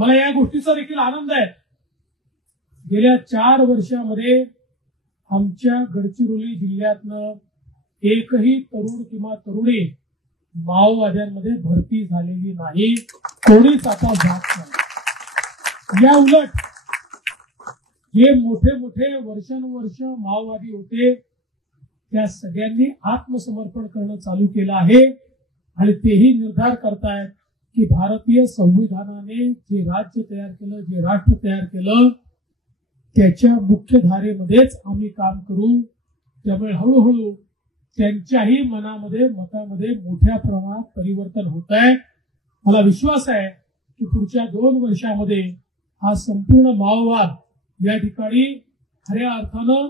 मला या गोष्टीचा देखील आनंद आहे। गेल्या 4 वर्षामध्ये आमच्या गडचिरोली जिल्ह्यातनं एकही तरुण किंवा तरुणी माओवाद्यांमध्ये भरती झालेली नाही, कोणीच आता जात नाही। या उलट जे मोठे मोठे वर्षानुवर्ष माओवादी होते त्या सगळ्यांनी आत्मसमर्पण करणं चालू केलं आहे आणि तेही निर्धार करतायत की भारतीय संविधानाने जे राज्य तयार केलं, जे राष्ट्र तयार केलं त्याच्या मुख्य धारेमध्येच आम्ही काम करू। त्यामुळे हळूहळू त्यांच्याही मनामध्ये मतामध्ये मोठ्या प्रमाणात परिवर्तन होत आहे। मला विश्वास आहे की पुढच्या 2 वर्षामध्ये हा संपूर्ण माओवाद या ठिकाणी खऱ्या अर्थानं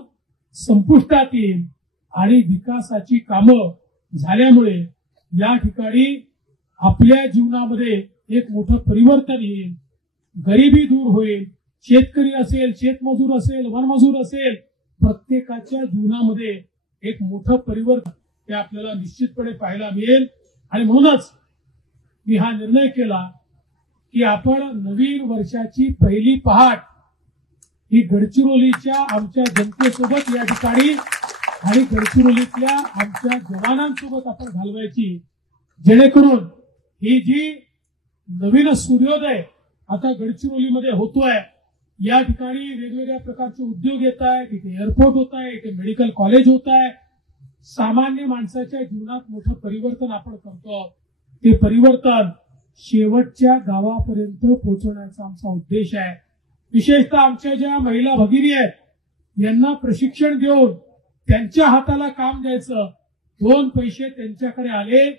संपुष्टात येईल आणि विकासाची कामं झाल्यामुळे या ठिकाणी आपल्या जीवनामध्ये एक मोठं परिवर्तन येईल, गरिबी दूर होईल, शेतकरी असेल, शेतमजूर असेल, वनमजूर असेल, प्रत्येकाच्या जीवनामध्ये एक मोठं परिवर्तन हे आपल्याला निश्चितपणे पाहायला मिळेल। आणि म्हणूनच मी हा निर्णय केला की आपण नवीन वर्षाची पहिली पहाट ही गडचिरोलीच्या आमच्या जनतेसोबत या ठिकाणी आणि गडचिरोलीतल्या आमच्या जवानांसोबत आपण घालवायची, जेणेकरून ही जी नवीन सूर्योदय आता गडचिरोलीमध्ये होतोय, या ठिकाणी वेगवेगळ्या प्रकारचे उद्योग येत आहेत, इथे एअरपोर्ट होत आहे, इथे मेडिकल कॉलेज होत आहे, सामान्य माणसाच्या जीवनात मोठं परिवर्तन आपण करतो। ते परिवर्तन शेवटच्या गावापर्यंत पोहोचवण्याचा आमचा उद्देश आहे। विशेषतः आमच्या ज्या महिला भगिनी आहेत यांना प्रशिक्षण देऊन त्यांच्या हाताला काम द्यायचं, 2 पैसे त्यांच्याकडे आले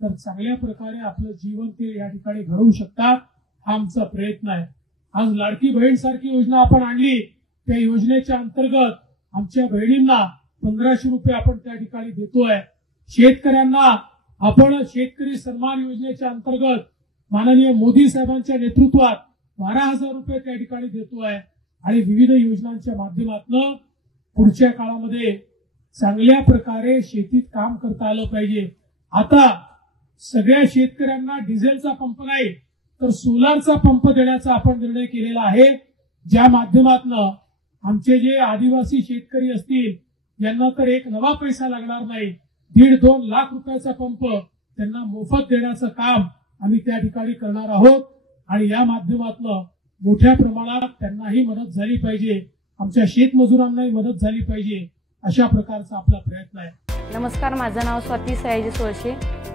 तर चांगल्या प्रकारे आपलं जीवन ते या ठिकाणी घडवू शकतात, हा आमचा प्रयत्न आहे। आज लाडकी बहीण सारखी योजना आपण आणली, त्या योजनेच्या अंतर्गत आमच्या बहिणींना 1500 रुपये आपण त्या ठिकाणी देतोय। शेतकऱ्यांना आपण शेतकरी सन्मान योजनेच्या अंतर्गत माननीय मोदी साहेबांच्या नेतृत्वात 12,000 रुपये त्या ठिकाणी देतोय आणि विविध योजनांच्या माध्यमातून पुढच्या काळामध्ये चांगल्या प्रकारे शेतीत काम करता आलं पाहिजे। आता सगळ्या शेतकऱ्यांना डिझेलचा पंप नाही तर सोलारचा पंप देण्याचा आपण निर्णय केलेला आहे, ज्या माध्यमातून आमचे जे आदिवासी शेतकरी असतील यांना तर एक नवा पैसा लागणार नाही, 1.5-2 लाख रुपयाचा पंप त्यांना मोफत देण्याचं काम आम्ही त्या ठिकाणी करणार आहोत आणि या माध्यमातून मोठ्या प्रमाणात त्यांनाही मदत झाली पाहिजे, आमच्या शेतमजुरांनाही मदत झाली पाहिजे, अशा प्रकारचा आपला प्रयत्न आहे। नमस्कार, माझं नाव स्वाती सयाजी सोळशे,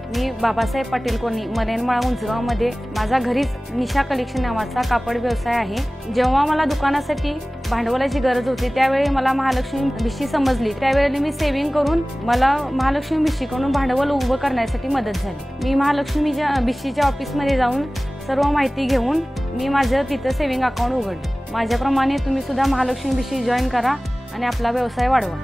मी बाबासाहेब पाटील कॉलनी मनेनमाळ उंचगावमध्ये माझा घरीच निशा कलेक्शन नावाचा कापड व्यवसाय आहे। जेव्हा मला दुकानासाठी भांडवलाची गरज होती त्यावेळी मला महालक्ष्मी भिशी समजली, त्यावेळी मी सेव्हिंग करून मला महालक्ष्मी भिशीकडून भांडवल उभं करण्यासाठी मदत झाली। मी महालक्ष्मीच्या भिशीच्या ऑफिसमध्ये जाऊन सर्व माहिती घेऊन मी माझं तिथं सेव्हिंग अकाउंट उघडलं। माझ्याप्रमाणे तुम्ही सुद्धा महालक्ष्मी भिशी जॉईन करा आणि आपला व्यवसाय वाढवा।